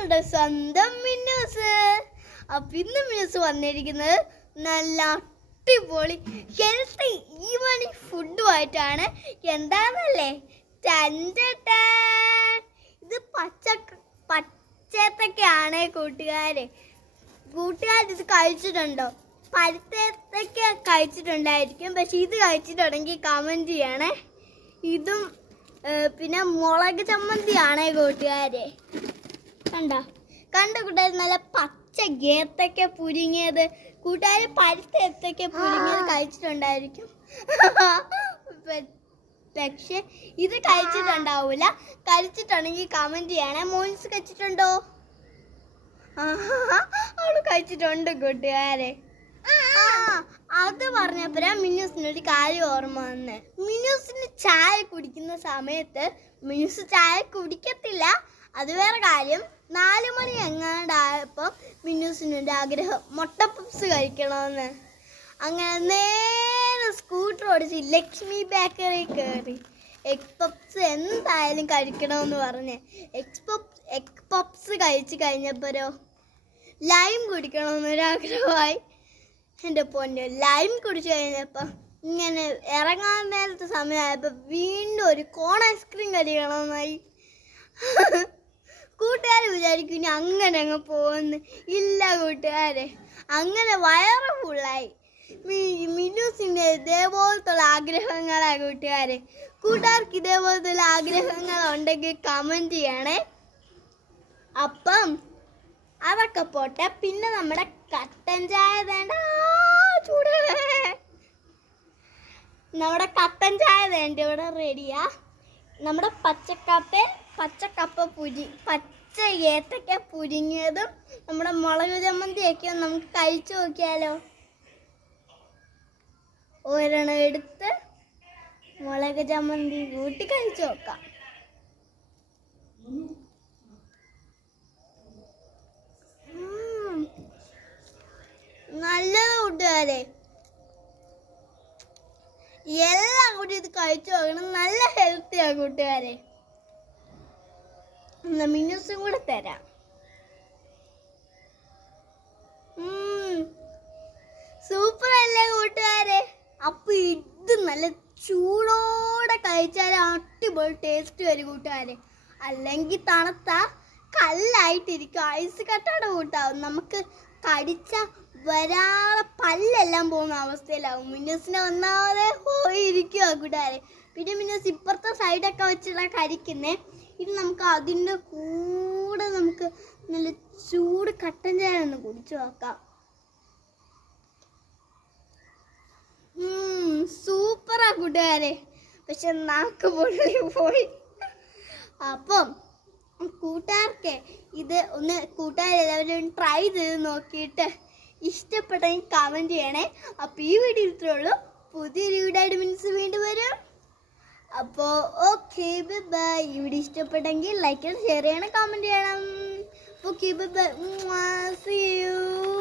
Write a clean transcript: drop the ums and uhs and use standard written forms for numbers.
നിങ്ങളുടെ സ്വന്തം മിന്നൂസ്. അപ്പം ഇന്ന് മിന്നൂസ് വന്നിരിക്കുന്നത് നല്ല അടിപൊളി ഹെൽത്തി ഈവനിങ് ഫുഡുമായിട്ടാണ്. എന്താണെന്നല്ലേ, ഇത് പച്ചേത്തക്കയാണ് കൂട്ടുകാര്. ഇത് കഴിച്ചിട്ടുണ്ടോ? പഴുത്തേത്തക്ക കഴിച്ചിട്ടുണ്ടായിരിക്കും, പക്ഷെ ഇത് കഴിച്ചിട്ടുണ്ടെങ്കിൽ കമൻറ്റ് ചെയ്യണേ. ഇതും പിന്നെ മുളക് ചമ്മന്തിയാണേ കൂട്ടുകാരെ. കണ്ട കൂട്ടുകാർ, നല്ല പച്ച ഏത്തക്ക പുഴുങ്ങിയത്. കൂട്ടുകാർ പഴുത്ത ഏത്തക്ക പുഴുങ്ങിയത് കഴിച്ചിട്ടുണ്ടായിരിക്കും, പക്ഷെ ഇത് കഴിച്ചിട്ടുണ്ടാവൂല. കഴിച്ചിട്ടുണ്ടെങ്കിൽ കമൻറ്റ് ചെയ്യണേ. മോൻസ് കഴിച്ചിട്ടുണ്ടോ? അവള് കഴിച്ചിട്ടുണ്ട് കൂട്ടുകാരെ. അത് പറഞ്ഞപ്പോഴാ മിന്നൂസിനൊരു കാര്യം ഓർമ്മ വന്ന്. മിന്നൂസിന് ചായ കുടിക്കുന്ന സമയത്ത് മിന്നൂസ് ചായ കുടിക്കത്തില്ല, അത് വേറെ കാര്യം. 4 മണി എങ്ങാണ്ടായപ്പോൾ മിന്നൂസിനൊരു ആഗ്രഹം മുട്ട പപ്സ് കഴിക്കണമെന്ന്. അങ്ങനെ നേരെ സ്കൂട്ടർ ഓടിച്ച് ലക്ഷ്മി ബേക്കറി കയറി. എഗ് പപ്സ് എന്തായാലും കഴിക്കണമെന്ന് പറഞ്ഞ് എഗ് പപ്സ് കഴിച്ച് കഴിഞ്ഞപ്പോഴോ ലൈം കുടിക്കണമെന്നൊരാഗ്രഹമായി. എൻ്റെ പൊന്നു, ലൈം കുടിച്ചു കഴിഞ്ഞപ്പോൾ ഇങ്ങനെ ഇറങ്ങാൻ നേരത്തെ സമയമായപ്പോൾ വീണ്ടും ഒരു കോൺ ഐസ്ക്രീം കഴിക്കണമെന്നായി. കൂട്ടുകാർ വിചാരിക്കും ഇനി അങ്ങനെ അങ്ങ് പോകുന്നു. ഇല്ല കൂട്ടുകാരെ, അങ്ങനെ വയറ് ഫുള്ളായി. മിന്നൂസിൻ്റെ ഇതേപോലത്തുള്ള ആഗ്രഹങ്ങളാണ് കൂട്ടുകാരെ. കൂട്ടുകാർക്ക് ഇതേപോലത്തുള്ള ആഗ്രഹങ്ങളുണ്ടെങ്കിൽ കമൻറ്റ് ചെയ്യണേ. അപ്പം അതൊക്കെ പോട്ടെ, പിന്നെ നമ്മുടെ കട്ടൻ ചായ വേണ്ട ചൂട്. നമ്മുടെ കട്ടൻ ചായ വേണ്ട ഇവിടെ റെഡിയാ. നമ്മുടെ പച്ച ഏത്തക്ക പുഴുങ്ങിയതും നമ്മുടെ മുളക് ചമ്മന്തിയൊക്കെ നമുക്ക് കഴിച്ചു നോക്കിയാലോ. ഒരെണ്ണം എടുത്ത് മുളക് ചമ്മന്തി കൂട്ടി കഴിച്ചു നോക്കാം. നല്ലത് കൂട്ടുകാരെ, എല്ലാം കൂടി ഇത് കഴിച്ചു നോക്കണം. നല്ല ഹെൽത്തിയാ കൂട്ടുകാരെ. മിന്നൂസും കൂടെ തരാം. സൂപ്പർ അല്ലേ കൂട്ടുകാരെ? അപ്പൊ ഇത് നല്ല ചൂടോടെ കഴിച്ചാൽ അടിപൊളി ടേസ്റ്റ് വരും കൂട്ടുകാരെ. അല്ലെങ്കിൽ തണുത്ത കല്ലായിട്ടിരിക്കും, ഐസ് കട്ടയുടെ കൂട്ടാവും. നമുക്ക് കടിച്ച വരാതെ പല്ലെല്ലാം പോകുന്ന അവസ്ഥയിലാവും. മിന്നൂസിനെ ഒന്നാമതെ പോയിരിക്കുക കൂട്ടുകാരെ. പിന്നെ മിന്നൂസ് ഇപ്പുറത്തെ സൈഡൊക്കെ വെച്ചിട്ടാ കഴിക്കുന്നേ. ഇത് നമുക്ക് അതിൻ്റെ കൂടെ നമുക്ക് നല്ല ചൂട് കട്ടൻ ചായ ഒന്ന് കുടിച്ചു നോക്കാം. സൂപ്പറാ കൂട്ടുകാരെ, പക്ഷെ നാക്ക് പൊള്ളി പോയി. അപ്പം കൂട്ടുകാർക്ക് ഇത് ഒന്ന് കൂട്ടുകാരെല്ലാവരും ട്രൈ ചെയ്ത് നോക്കിയിട്ട് ഇഷ്ടപ്പെട്ടെങ്കിൽ കമൻറ്റ് ചെയ്യണേ. അപ്പോൾ ഈ വീഡിയോ ഇത്രേ ഉള്ളൂ. പുതിയൊരു വീഡിയോ ആയിട്ട് മിനിറ്റ്സ് വീണ്ടും വരും. അപ്പോൾ ഓക്കെ, ബൈ. ഈ വീഡിയോ ഇഷ്ടപ്പെട്ടെങ്കിൽ ലൈക്ക് ചെയ്യണം, ഷെയർ ചെയ്യണം, കമൻറ്റ് ചെയ്യണം. Okay, bye. See you.